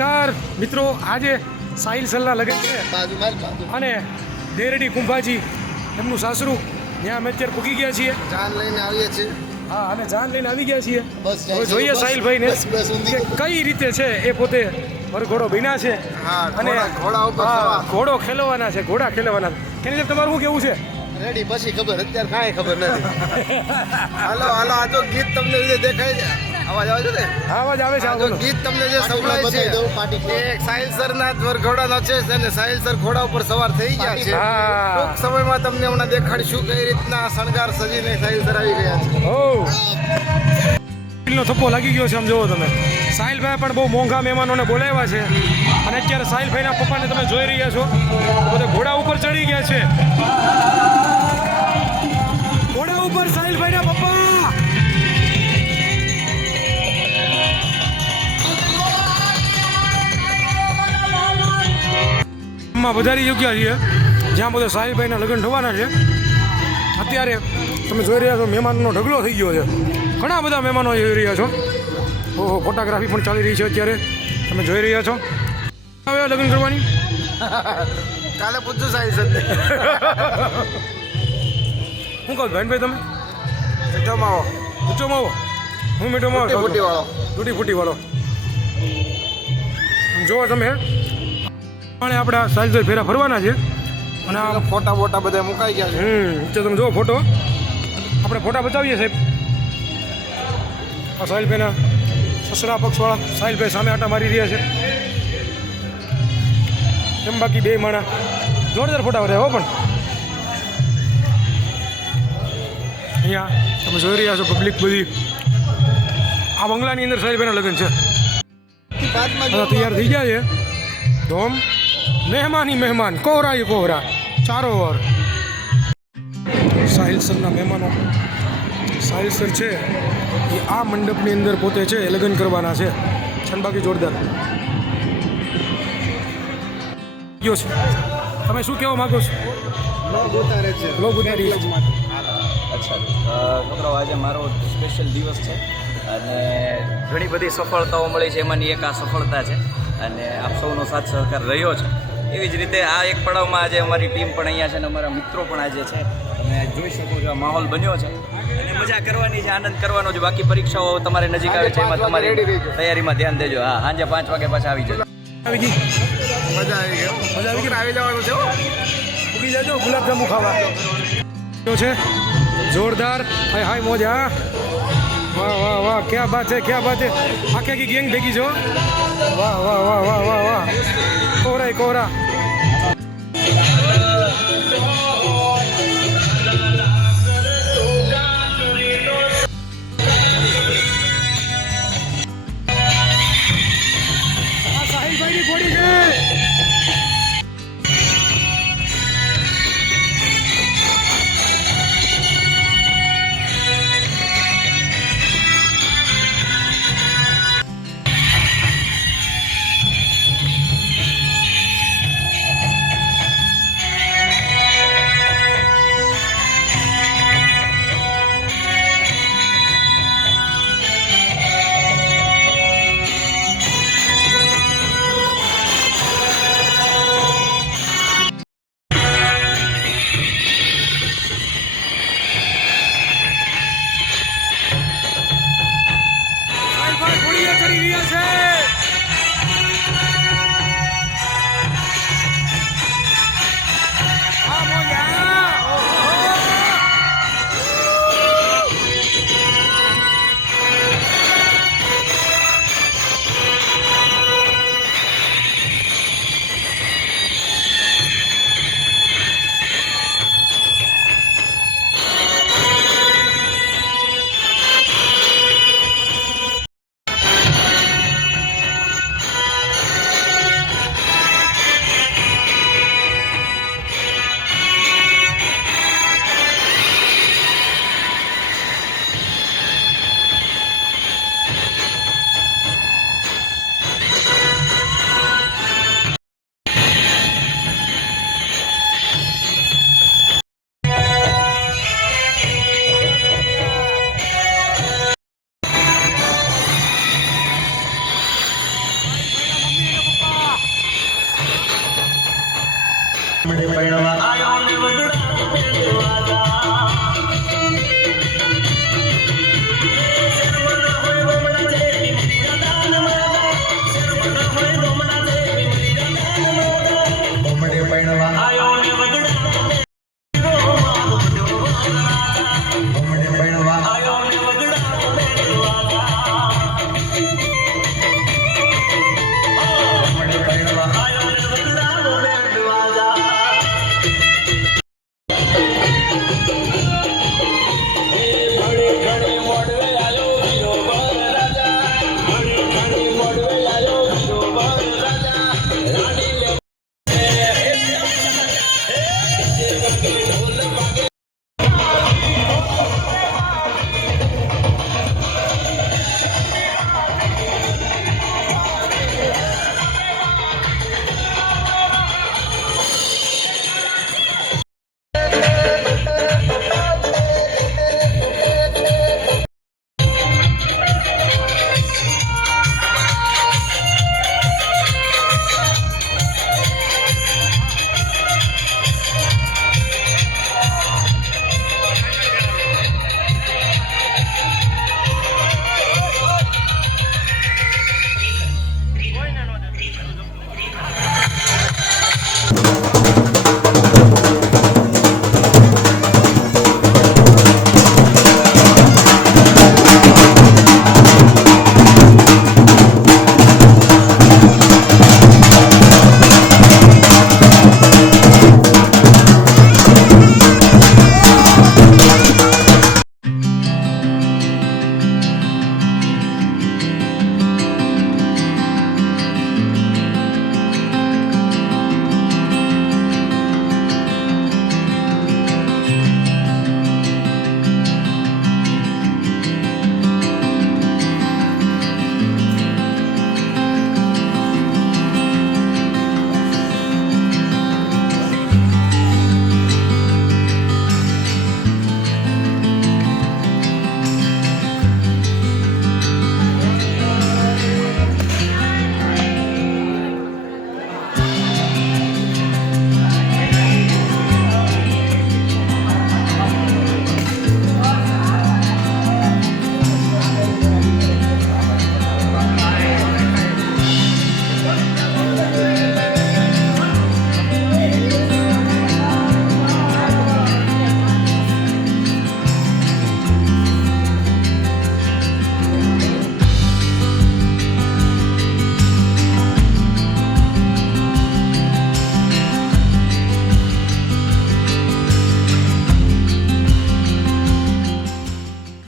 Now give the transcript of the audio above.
નમસ્કાર મિત્રો, આજે સાહિલ સરના લગ્ન છે અને દેરડી કુંભાજી એમનું સાસરું ત્યાં અમે અત્યારે પૂકી ગયા છીએ. જાન લઈને આવીએ છીએ. હા, અમે જાન લઈને આવી ગયા છીએ. બસ હવે જોઈએ સાહિલભાઈને કે કઈ રીતે છે એ પોતે વરઘોડો બન્યા છે અને ઘોડા ઉપર ઘોડો ખેલવાના છે, ઘોડા ખેલવાના. કેની તમારું શું કેવું છે? રેડી પછી ખબર, અત્યારે કાંઈ ખબર નથી. હાલો હાલો, આ તો ગીત તમને જે દેખાય છે, અવાજ આવે છે ને? હા, અવાજ આવે છે. આ તો ગીત તમને જે સંભળાય છે એ સાહિલ સરના વરઘોડાનો છે અને સાહિલ સર ઘોડા ઉપર સવાર થઈ ગયા છે. ટૂંક સમયમાં તમને હમણાં દેખાડીશું કઈ રીતના શણગાર સજીને સાહિલ સર આવી ગયા છે. નો થપ્પો લાગી ગયો છે. આમ જોવો તમે, સાહિલભાઈ પણ બહુ મોંઘા મહેમાનોને બોલાવ્યા છે અને અત્યારે સાહિલભાઈના પપ્પાને તમે જોઈ રહ્યા છો, બધા ઘોડા ઉપર ચડી ગયા છે. ઘોડા ઉપર સાહિલભાઈના પપ્પા. વધારી યોગ્ય છીએ જ્યાં બધા સાહિલભાઈના લગ્ન થવાના છે. અત્યારે તમે જોઈ રહ્યા છો મહેમાનનો ઢગલો થઈ ગયો છે. ઘણા બધા મહેમાનો જોઈ રહ્યા છો. ઓહો, ફોટોગ્રાફી પણ ચાલી રહી છે અત્યારે, તમે જોઈ રહ્યા છો. હવે લગ્ન કરવાની કાલે પૂછું સાહિલ સરને. શું કહો ભાઈ, તમે મીઠોમાં આવો. મીઠોમાં આવો. હું મીઠોમાં આવો. ફૂટી વાળો. તૂટી ફૂટી વાળો. જોવો તમે, આપણા સાહિલભાઈ ફેરા ફરવાના છે અને આ ફોટા બોટા બધા મુકાઈ ગયા છે. તો તમે જુઓ ફોટો, આપણે ફોટા બતાવીએ સાહેબ. આ સાહિલભાઈના સસરા પક્ષવાળા સાહિલભાઈ સામે આટા મારી રહ્યા છે. એમ બાકી બે માણા જોરદાર ફોટા વધારે હો. પણ અહીંયા તમે જોઈ રહ્યા છો પબ્લિક બધી. આ બંગલાની અંદર સાહિલભાઈના લગ્ન છે. તૈયાર થઈ ગયા છે. ધોમ મહેમાની મહેમાન, કોહરાઈ કોહરા ચારો વાર. સાહિલ સરના મહેમાનો, સાહિલ સર છે એ આ મંડપની અંદર પોતે છે લગ્ન કરવાના છે. છનબાકી જોરદાર ગયો છે. તમે શું કહેવા માગો છો? લોગ ઉતારી છે. છોકરાઓ, આજે મારો સ્પેશિયલ દિવસ છે અને ઘણી બધી સફળતાઓ મળી છે. એમાંની એક આ સફળતા છે અને આપ સૌનો સાથ સહકાર રહ્યો છે. એવી જ રીતે આ એક પડાવમાં આજે અમારી ટીમ પણ અહીંયા છે અને અમારા મિત્રો પણ આજે છે. તમે જોઈ શકો છો આ માહોલ બન્યો છે અને મજા કરવાની છે, આનંદ કરવાનો છે. બાકી પરીક્ષાઓ તમારે નજીક આવે છે, એમાં તમારી તૈયારીમાં ધ્યાન દેજો. હા, સાંજે 5 વાગે પાછા આવી જજો. આવી ગઈ, મજા આવી ગઈ. મજા આવી ગઈ. આવી જવાનું છે. ઉગી જાજો ગુલાબજાંબુ ખાવા. છે જોરદાર. હાય હાય મોજ. હા, વાહ વાહ વાહ, ક્યાં બાત છે, ક્યાં બાત છે. આખી આખી ગેંગ ભેગી છો. વાહ વાહ વાહ વાહ વાહ વાહ. કોહરા કોહરા. સાહિલભાઈની ઘોડી છે. પરણવા આયો ને વગડા